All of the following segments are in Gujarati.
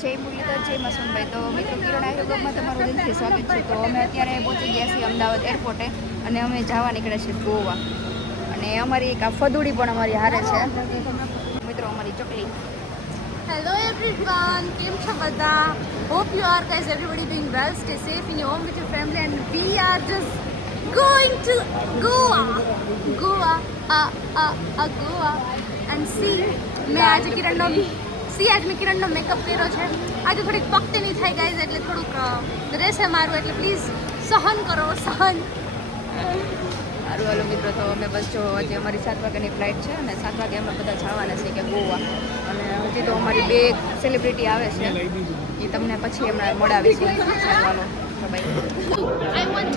જય મુરલીધર, જય મસુમભાઈ. તો મિત્રો કિરણ આહિર બ્લોગમાં તમારું દિલથી સ્વાગત છે. તો અમે અત્યારે પહોંચી ગયા છીએ અમદાવાદ એરપોર્ટે અને અમે જવા નીકળ્યા છીએ ગોવા. અને અમારી એક આ ફદુડી પણ અમારી હારે છે મિત્રો, અમારી ચકલી. Hello everyone, કેમ છો બધા? Hope you are guys, everybody doing well. Stay safe in your home with your family and we are just going to Goa. Goa and see મેં આજે કિરણનો મેકઅપ કર્યો છે. આજે થોડીક પકતેની થઈ ગાઈઝ, એટલે થોડુંક રહેશે મારું, એટલે પ્લીઝ સહન કરો, સહન. સારું હાલો મિત્રો, તો અમે બસ જો આજે અમારી 7 વાગ્યાની ફ્લાઇટ છે અને 7 વાગે અમે બધા જવાના છે કે ગોવા. અને હજી તો અમારી બે સેલિબ્રિટી આવે છે, એ તમને પછી હમણાં મળાવીશું. ચાલો I want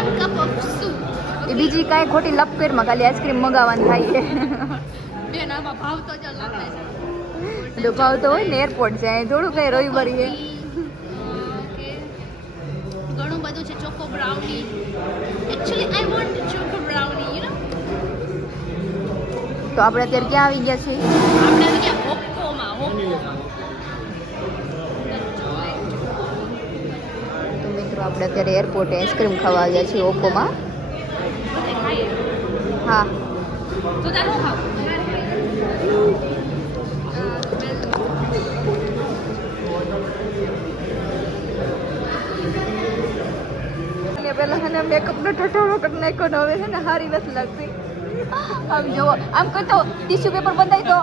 1 cup of soup. એ બીજી કાંઈ ખોટી લપેરમાં ખાલી આઈસ્ક્રીમ મગાવવાની થાય છે. બેન આમાં ભાવ તો જ લખે છે. ભાવ તો હોય ને, એરપોર્ટ છે, અહીં થોડું કઈ રવિવારી છે. ઘણું બધું છે. Choco brownie, actually I want choco brownie, you know. તો આપણે અત્યારે ક્યાં આવી ગયા છીએ? આપણે આવી ગયા હોપ્પોમાં. તો મિત્રો આપણે અત્યારે એરપોર્ટે આઈસ્ક્રીમ ખાવા આવ્યા છીએ ઓપ્પોમાં. હા તો ચાલો ખાવ. પેલા છે ને મેકઅપનો ઠઠોરો કરી નાખ્યો ને હવે છે ને સારી નથી લાગતી. આમ જુઓ, આમ કરતો ટીશ્યુ પેપર બંધાઈ તો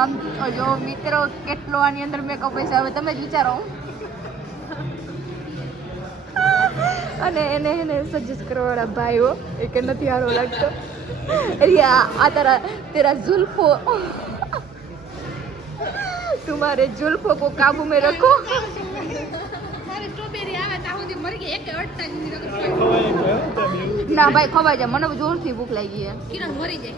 આમ જો મિત્રો કેટલો આની અંદર મેકઅપ હશે, હવે તમે જ વિચારો. અને એને સજેસ્ટ કરવાવાળા ભાઈઓ એ કે નથી સારો લાગતો. અરે આ તેરા जुल्फो तुम्हारे जुल्फों को काबू में रखो. ના ભાઈ ખવાય જાય, મને જોરથી ભૂખ લાગી છે. કિરણ મરી જાય.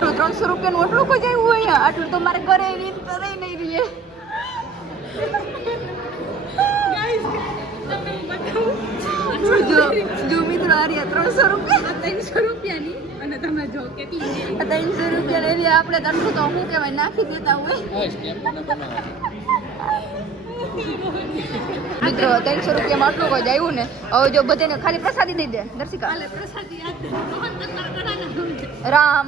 300 રૂપિયાનું ઓટલું કોઈ જાય અહીંયા, આટલું તો મારે કરે નહીં રહીએ. જો મિત્રો આર્યા 300 રૂપિયા, 300 રૂપિયાની, અને તમે જો કેટલી 300 રૂપિયા એવી આપણે આટલું તો શું કહેવાય નાખી દેતા હોય. મિત્રો 300 રૂપિયામાં આટલું કોઈ આવ્યું ને, હવે જો બધાને ખાલી પ્રસાદી દઈ દે. દર્શિકા રામ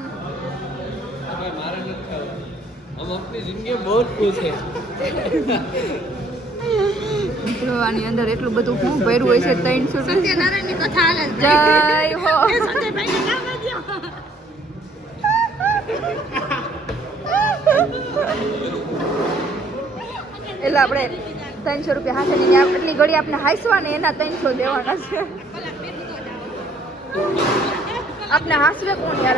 મિત્રો આની અંદર એટલું બધું શું ભર્યું હોય છે. 300 સત્યનારાયણની કથા હાલે. જય હો. એટલે આપણે 300 રૂપિયા હાથેની એટલી ઘડી આપણે હાંસવા ને એના 300 દેવાના છે. આપણે હાંસવે કોણ યાર?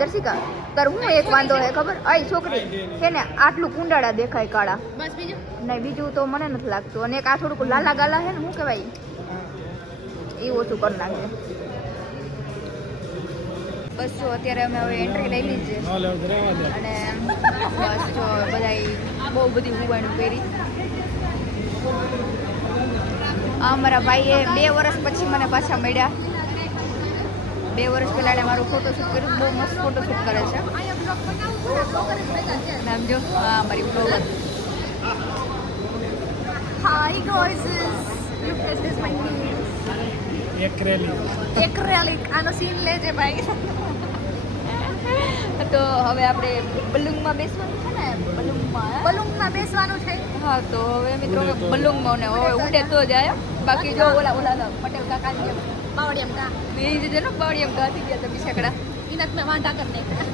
દર્શિકા તાર હું એક વાંધો હે ખબર? આઈ છોકરી છે ને આટલું કુંડાળા દેખાય કાળા. બસ બીજું નહીં, બીજું તો મને નથી લાગતું. અને એક આ થોડુંક લાલા ગાલા છે ને, શું કહેવાય એ ઓછું કરી નાખે. બસ જો અત્યારે અમે હવે એન્ટ્રી લઈ લીધી છે અને બસ જો બધા બહુ બધી હુવાણું પહેરી. આ મારા ભાઈએ 2 વર્ષ પછી મને પાછા મળ્યા. 2 વર્ષ પહેલાં એને મારું ફોટોશૂટ કર્યું. બહુ મસ્ત ફોટોશૂટ કરે છે. નામ જો, હા મારી blogger. Hi guys, look at this my nails. Acrylic આનો સીન લેજે ભાઈ. તો હવે આપણે બલુંગમાં બેસવાનું છે ને, બલૂનમાં બેસવાનું છે. હા તો હવે મિત્રો બલુંગમાં ને હવે ઉડે તો જાય. બાકી જો ઓલા પટેલ કાકા જેમ બાવળિયામ કા એ જ છે ને, બાવળિયામ ગાતી ગયા તમે છેકડા. ઇનત મેં વાંઢા કરી નાખ્યા.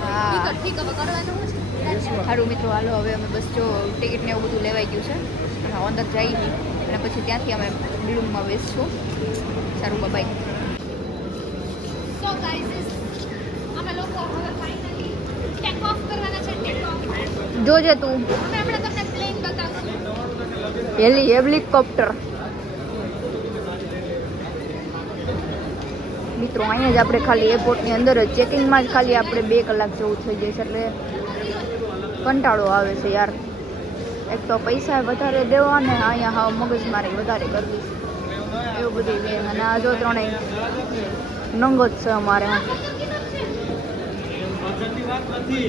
હા ઠીક હવે કરવાનું છે. સારું મિત્રો હાલો હવે અમે બસ જો ટિકિટ ને એવું બધું લેવાઈ ગયું છે. હા અંદર જઈ નહીં અને પછી ત્યાંથી અમે બલુંગમાં બેસશું. સારું બાય. સો ગાઈસ, અમે લોકો હવે ફાઇનલી ટેક ઓફ કરવાના છે. ટેક ઓફ જોજે તું. અમે હમણાં તમને પ્લેન બતાવશું. હેલિકોપ્ટર. મિત્રો અહીંયા જ આપણે ખાલી એરપોર્ટની અંદર જ ચેકિંગમાં જ ખાલી આપણે 2 કલાક જેવું થઈ જાય છે. એટલે કંટાળો આવે છે યાર. એક તો પૈસા વધારે દેવા ને અહીંયા હા મગજમારી વધારે કરવી છે, એવું બધું છે. અને આ જો ત્રણેય નંગો જ છે અમારે. વાત નથી